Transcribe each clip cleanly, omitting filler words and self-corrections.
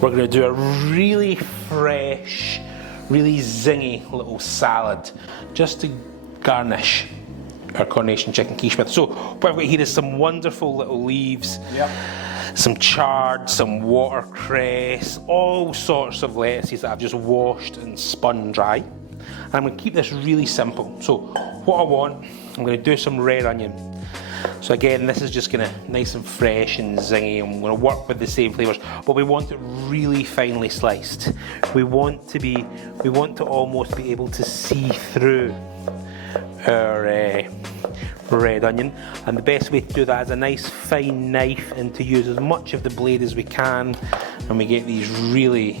we're going to do a really fresh, really zingy little salad just to garnish our coronation chicken quiche with. So what I've got here is some wonderful little leaves, some chard, some watercress, all sorts of lettuces that I've just washed and spun dry. And I'm going to keep this really simple. So what I want, I'm going to do some red onion. So again, this is just going to nice and fresh and zingy, and I'm going to work with the same flavours, but we want it really finely sliced. We want to almost be able to see through our red onion, and the best way to do that is a nice fine knife, and to use as much of the blade as we can, and we get these really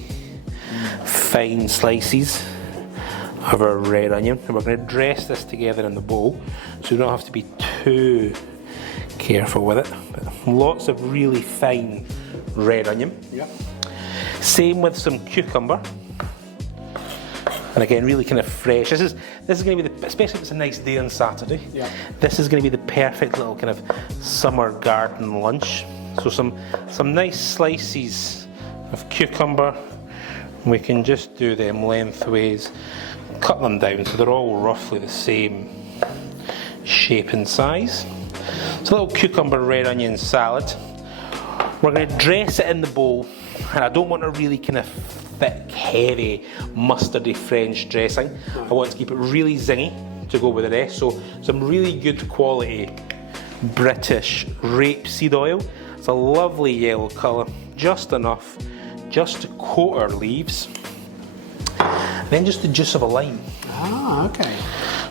fine slices of our red onion. And we're going to dress this together in the bowl, so we don't have to be too careful with it, but lots of really fine red onion. Same with some cucumber, and again really kind of fresh. This is going to be especially if it's a nice day on Saturday, this is going to be the perfect little kind of summer garden lunch. So some nice slices of cucumber, we can just do them lengthways, cut them down so they're all roughly the same shape and size. It's a little cucumber red onion salad. We're going to dress it in the bowl, and I don't want a really kind of thick, heavy, mustardy French dressing. I want to keep it really zingy to go with the rest. So some really good quality British rapeseed oil. It's a lovely yellow colour, just enough just to coat our leaves. Then just the juice of a lime. Ah, okay.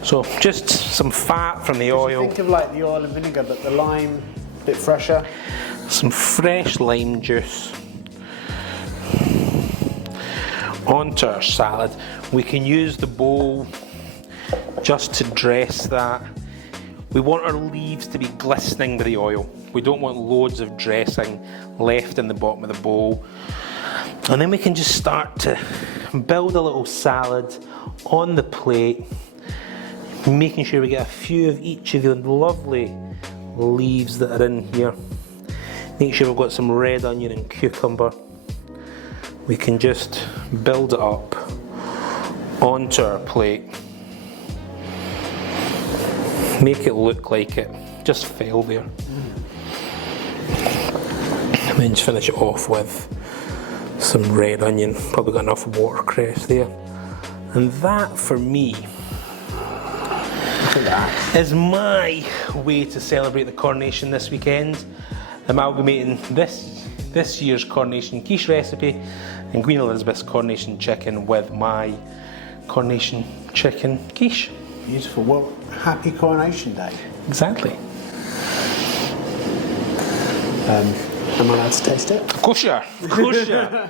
So just some fat from the oil. Think of like the oil and vinegar, but the lime a bit fresher. Some fresh lime juice onto our salad. We can use the bowl just to dress that. We want our leaves to be glistening with the oil. We don't want loads of dressing left in the bottom of the bowl. And then we can just start to build a little salad on the plate, making sure we get a few of each of the lovely leaves that are in here. Make sure we've got some red onion and cucumber. We can just build it up onto our plate. Make it look like it just fell there. And then just finish it off with some red onion. Probably got enough watercress there. And that, for me, is my way to celebrate the coronation this weekend, amalgamating this year's coronation quiche recipe and Queen Elizabeth's coronation chicken with my coronation chicken quiche. Beautiful. Well, happy coronation day. Exactly. Am I allowed to taste it? Of course you are. Of course you are.